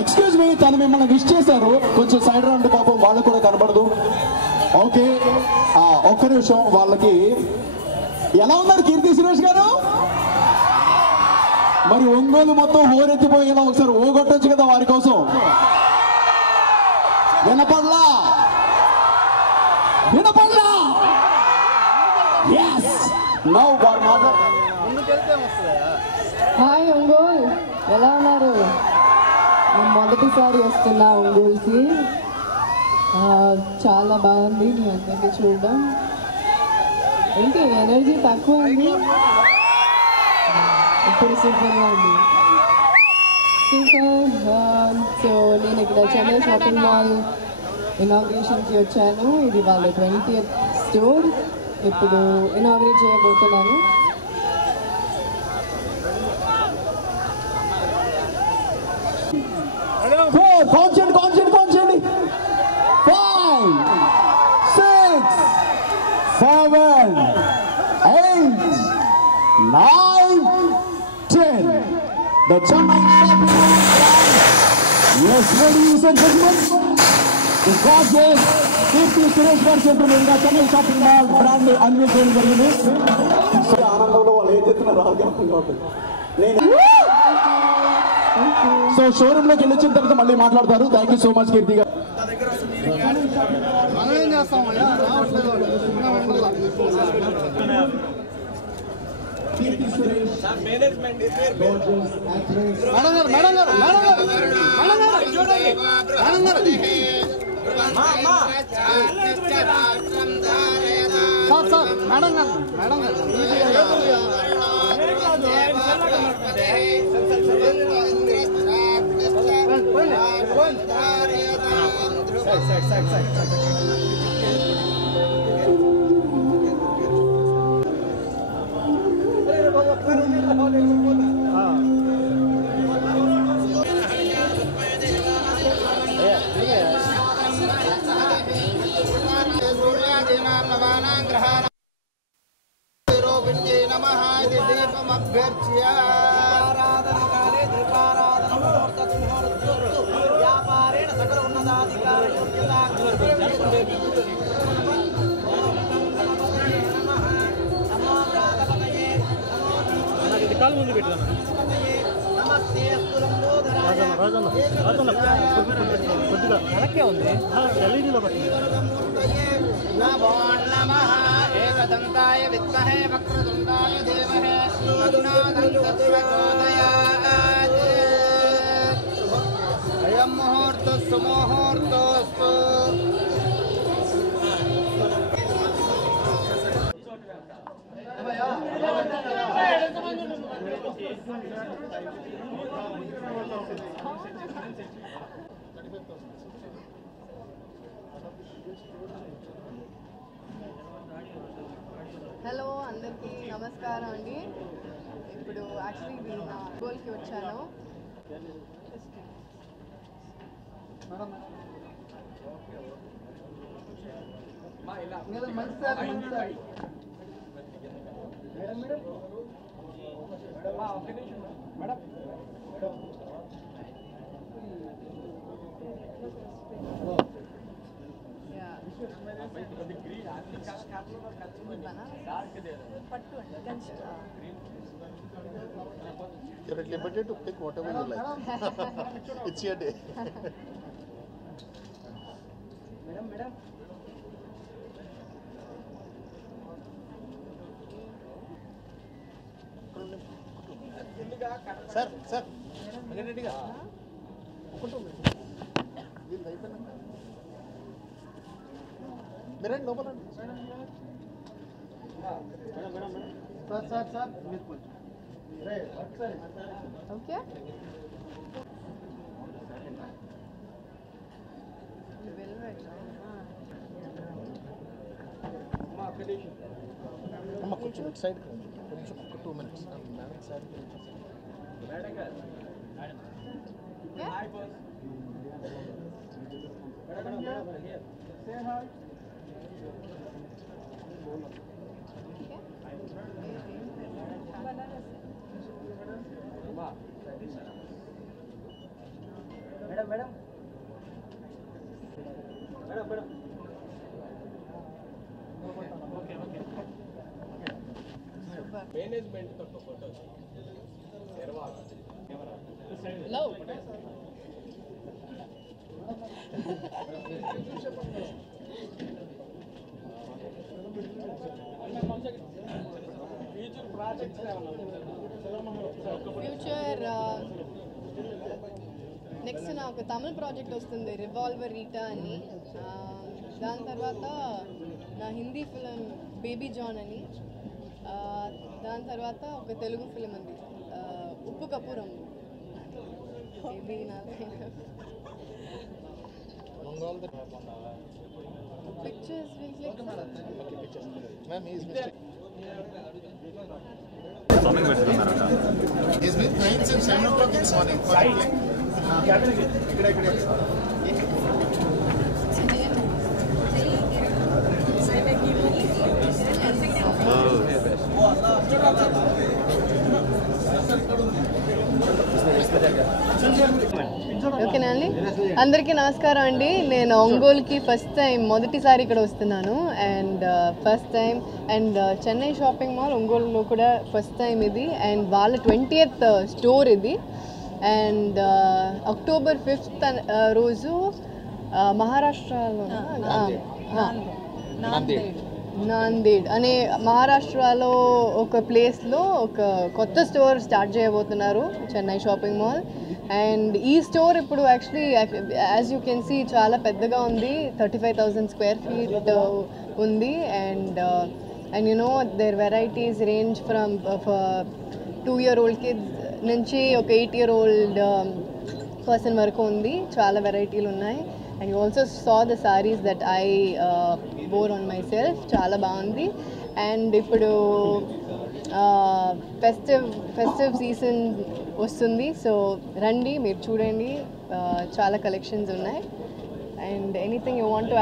Excuse me, తను మిమ్మల్ని wish చేశారు, కొంచెం సైడ్ రండి పాపం, వాళ్ళకు కూడా కనబడదు. ఓకే, ఒక్క నిమిషం. వాళ్ళకి ఎలా ఉన్నారు కీర్తి సురేష్ గారు? మరి ఒంగోలు మొత్తం హోరెత్తిపోయేలా ఒకసారి ఓగొట్టొచ్చు కదా వారి కోసం. వినపడలా? హాయ్ ఒంగోల్, ఎలా ఉన్నారు? నేను మొదటిసారి వస్తున్నా ఒంగోల్కి. చాలా బాగుంది మీ అందరినీ చూడడం. ఏంటి ఎనర్జీ తక్కువ ఉంది? ఇప్పుడు సూపర్గా ఉంది, సూపర్. సో నేను ఇక్కడ చెన్నై షాపింగ్ మాల్ ఇనాగ్రేషన్కి వచ్చాను. ఇది వాళ్ళ 20th స్టోర్. ఇప్పుడు ఇనాగ్రేట్ చేయబోతున్నాను. Consent 5, 6, 7, 8, 9, 10. The Chennai Shopping Mall. Yes, ladies and gentlemen, the gorgeous Kirti Suresh గారు చెప్తున్నారు Chennai shopping mall brand unveil చేయడం జరిగింది. ఆనందంలో వాళ్ళు ఏం చెప్తున్నారు ఆనందం. సో షోరూమ్ లోకి వెళ్ళి వచ్చిన తర్వాత మళ్ళీ మాట్లాడతారు. థ్యాంక్ యూ సో మచ్ కీర్తి గారు. एकदन्ताय विद्महे वक्रतुण्डाय धीमहि तन्नो प्रचोदयात्। अयं मुहूर्तः सुमुहूर्तोऽस्तु। హలో అందరికీ నమస్కారం అండి. ఇప్పుడు యాక్చువల్లీ నేను నా గోల్కి వచ్చాను. You're at liberty to pick whatever you like. It's your day. Madam. Sir. Ready-ga. We'll type in. Miran, no problem. Sir. Okay అమ్మ కొంచెం ఇటు సైడ్ కొంచెం ఒక 2 minutes madam side madam management తో ఫోటో లవ్ ఫ్యూచర్ నెక్స్ట్ నా ఒక తమిళ project వస్తుంది, revolver Rita అని. దాని తర్వాత నా హిందీ ఫిలిం బేబీ జాన్ అని. దాని తర్వాత ఒక తెలుగు ఫిలిం ఉంది, ఉప్పు కపూరం. ఇది నా pictures ma'am is mistake He's been playing since 7 o'clock this morning. ఓకేనా అండి? అందరికీ నమస్కారం అండి. నేను ఒంగోలుకి ఫస్ట్ టైం మొదటిసారి ఇక్కడ వస్తున్నాను. And first time and Chennai shopping mall ఒంగోలులో కూడా ఫస్ట్ టైం ఇది. అండ్ వాళ్ళ 20th స్టోర్ ఇది. అండ్ అక్టోబర్ 5th రోజు మహారాష్ట్రలో నాందేడ్ అనే మహారాష్ట్రలో ఒక ప్లేస్లో ఒక కొత్త స్టోర్ స్టార్ట్ చేయబోతున్నారు, చెన్నై షాపింగ్ మాల్. అండ్ ఈ స్టోర్ ఇప్పుడు actually as you can see చాలా పెద్దగా ఉంది, 35,000 square feet ఉంది. And you know their varieties range from 2-year-old kids నుంచి ఒక 8-year-old పర్సన్ వరకు ఉంది. చాలా వెరైటీలు ఉన్నాయి. And you also saw the saris that I bore on my self, చాలా బాగుంది. అండ్ ఇప్పుడు ఫెస్టివ్ సీజన్ వస్తుంది, సో రండి మీరు చూడండి, చాలా కలెక్షన్స్ ఉన్నాయి. And anything you want to